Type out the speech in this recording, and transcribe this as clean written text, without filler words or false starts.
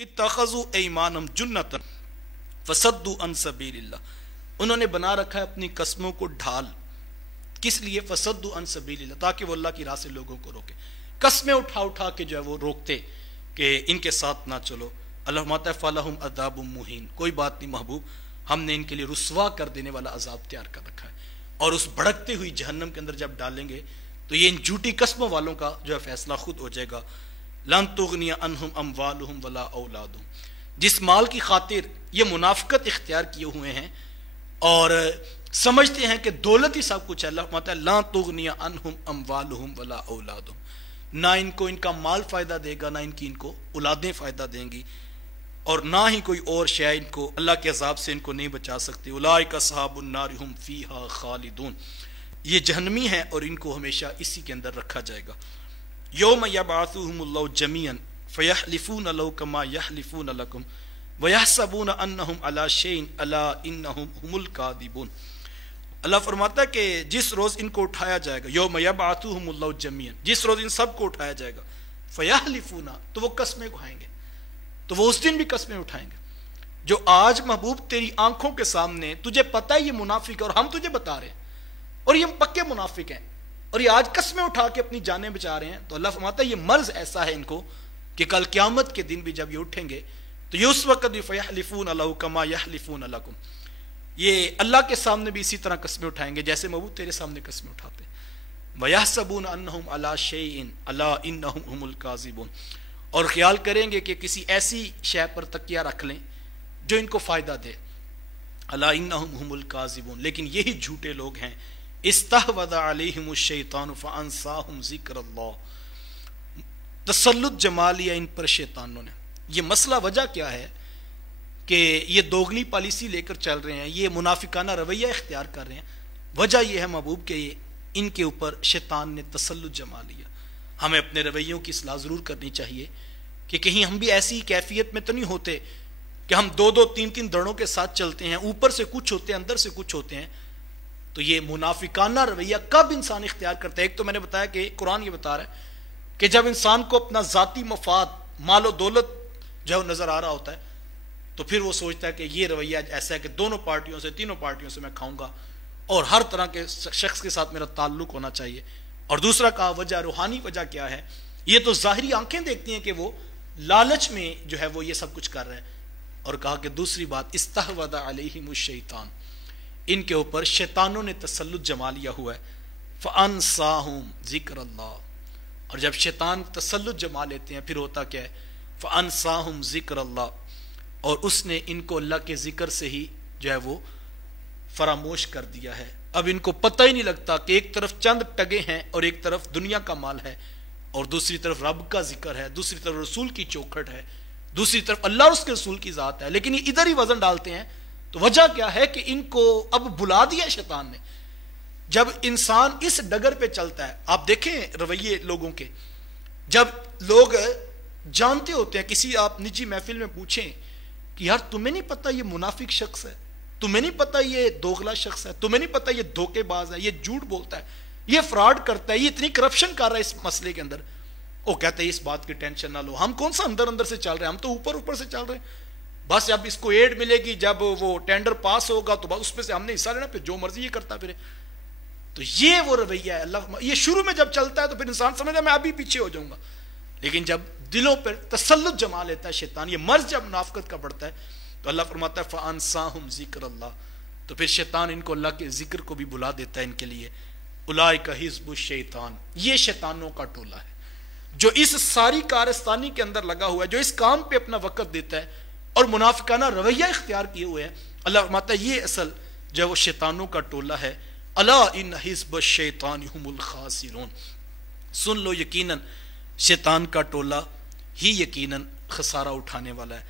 इत्तखज़ू ऐमानहुम जुन्नतन फसद्दू अन सबीलिल्लाह, उन्होंने बना रखा है अपनी कस्मों को ढाल। किस लिए? फसद्दू अन सबीलिल्लाह, ताकि वो अल्लाह की राह से लोगों को रोके। कस्में उठा उठा के जो है वो रोकते कि इनके साथ ना चलो। अल्लाह फरमाता है फलहुम अज़ाबुम मुहीन, कोई बात नहीं महबूब, हमने इनके लिए रुस्वा कर देने वाला अजाब तैयार कर रखा है। और उस भड़कती हुई जहन्नम के अंदर जब डालेंगे तो ये इन झूठी कस्मों वालों का जो है फैसला खुद हो जाएगा। लन तुगनिया अनहुम अमवालुहुम वला औलादुहुम, जिस माल की खातिर ये मुनाफिकत इख्तियार किए हुए हैं और समझते हैं कि दौलत ही सब कुछ है। अल्लाह फरमाता है ला तुगनिया अनहुम अमवालुहुम वला औलादुहुम, ना इनको इनका माल फायदा देगा, ना इनको औलादें फायदा देंगी, और ना ही कोई और शय इनको अल्लाह के अजाब से इनको नहीं बचा सकती। उलाइका अस्हाबुन नार हुम फीहा खालिदून, ये जहन्नमी है और इनको हमेशा इसी के अंदर रखा जाएगा। यौम यबअथुहुमुल्लाहु जमीअन फयहलिफून लहू कमा यहलिफून लकुम वयहसबून अन्नहुम अला शैइन अला इन्नहुम हुमुल कादिबून। अल्लाह फरमाता है कि जिस रोज इनको उठाया जाएगा, यौम यबअथुहुमुल्लाहु जमीअन, जिस रोज इन सब को उठाया जाएगा, फयहलिफूना, तो वो कस्में खाएंगे, तो वो उस दिन भी कस्में उठाएंगे। जो आज महबूब तेरी आंखों के सामने तुझे पता है ये मुनाफिक है और हम तुझे बता रहे हैं और ये पक्के मुनाफिक हैं और ये आज कस्में उठा के अपनी जानें बचा रहे हैं, तो अल्लाह फरमाता है ये मर्ज ऐसा है इनको कि कल क़यामत के दिन भी जब ये उठेंगे तो ये उस वक्त भी फयहलिफून लहू कमा यहलिफून लकुम, ये अल्लाह के सामने भी इसी तरह कस्में उठाएंगे जैसे महबूब तेरे सामने कस्में उठाते हैं। वयहसबून अन्नहुम अला शैइन अला इन्नहुम हुमुल काज़िबून, और ख्याल करेंगे कि किसी ऐसी शय पर तकिया रख लें जो इनको फायदा दे। अला इन्नहुम हुमुल काज़िबून, लेकिन यही झूठे लोग हैं। इस्तहवज़ अलैहिमुश शैतानु फअंसाहुम ज़िक्रुल्लाह, तसल्लुत जमा लिया इन पर शैतानों ने। ये मसला वजह क्या है कि ये दोगली पॉलिसी लेकर चल रहे हैं, ये मुनाफिकाना रवैया इख्तियार कर रहे हैं। वजह यह है महबूब कि इनके ऊपर शैतान ने तसल्लुत जमा लिया। हमें अपने रवैयों की इस्लाह ज़रूर करनी चाहिए कि कहीं हम भी ऐसी कैफियत में तो नहीं होते कि हम दो दो तीन तीन दड़ों के साथ चलते हैं, ऊपर से कुछ होते हैं अंदर से कुछ होते हैं। तो ये मुनाफिकाना रवैया कब इंसान इख्तियार करता है? एक तो मैंने बताया कि कुरान ये बता रहा है कि जब इंसान को अपना ज़ाती मफाद मालो दौलत जो नज़र आ रहा होता है तो फिर वो सोचता है कि ये रवैया ऐसा है कि दोनों पार्टियों से तीनों पार्टियों से मैं खाऊंगा और हर तरह के शख्स के साथ मेरा ताल्लुक होना चाहिए। और दूसरा कहा वजह, रूहानी वजह क्या है? ये तो ज़ाहिरी आंखें देखती हैं कि वो लालच में जो है वो ये सब कुछ कर रहे हैं। और कहा कि दूसरी बात, इस्तहवज़ अलैहिमुश शैतान, इनके ऊपर शैतानों ने तसल्लुत जमा लिया हुआ है। फ़अंसाहुम ज़िक्रुल्लाह, और जब शैतान तसल्लुत जमा लेते हैं फिर होता क्या है? फ़अंसाहुम ज़िक्रुल्लाह, और उसने इनको अल्लाह के जिक्र से ही जो है वो फरामोश कर दिया है। अब इनको पता ही नहीं लगता कि एक तरफ चंद टगे हैं और एक तरफ दुनिया का माल है और दूसरी तरफ रब का जिक्र है, दूसरी तरफ रसूल की चौखट है, दूसरी तरफ अल्लाह और उसके रसूल की ज़ात है, लेकिन ये इधर ही वजन डालते हैं। तो वजह क्या है कि इनको अब बुला दिया शैतान ने। जब इंसान इस डगर पे चलता है, आप देखें रवैये लोगों के, जब लोग जानते होते हैं, किसी आप निजी महफिल में पूछें कि यार तुम्हें नहीं पता ये मुनाफिक शख्स है, तुम्हें नहीं पता ये दोगला शख्स है, तुम्हें नहीं पता ये धोखेबाज है, ये झूठ बोलता है, ये फ्रॉड करता है, ये इतनी करप्शन कर रहा है इस मसले के अंदर, वो कहते हैं इस बात की टेंशन ना लो, हम कौन सा अंदर अंदर से चल रहे हैं, हम तो ऊपर ऊपर से चल रहे हैं। बस जब इसको एड मिलेगी, जब वो टेंडर पास होगा तो बस उसमें से हमने हिस्सा लेना, फिर जो मर्जी ये करता फिर। तो ये वो रवैया है अल्लाह। ये शुरू में जब चलता है तो फिर इंसान समझता है मैं अभी पीछे हो जाऊंगा, लेकिन जब दिलों पर तसल्लुत जमा लेता है शैतान, ये मर्ज जब मुनाफिकत का बढ़ता है, तो अल्लाह फरमाता है फ़अंसाहुम ज़िक्रुल्लाह, तो फिर शैतान इनको अल्लाह के जिक्र को भी बुला देता है इनके लिए। उलाइका हिज़्बुश शैतान, ये शैतानों का टोला है जो इस सारी कारस्तानी के अंदर लगा हुआ है, जो इस काम पे अपना वक़्त देता है और मुनाफिकाना रवैया इख्तियार किए हुए हैं। अल्लाह फरमाता है ये असल जो वो शैतानों का टोला है। अला इन हिज़्बुश शैतान हुमुल खासिरून, सुन लो यकीनन शैतान का टोला ही यकीनन खसारा उठाने वाला है।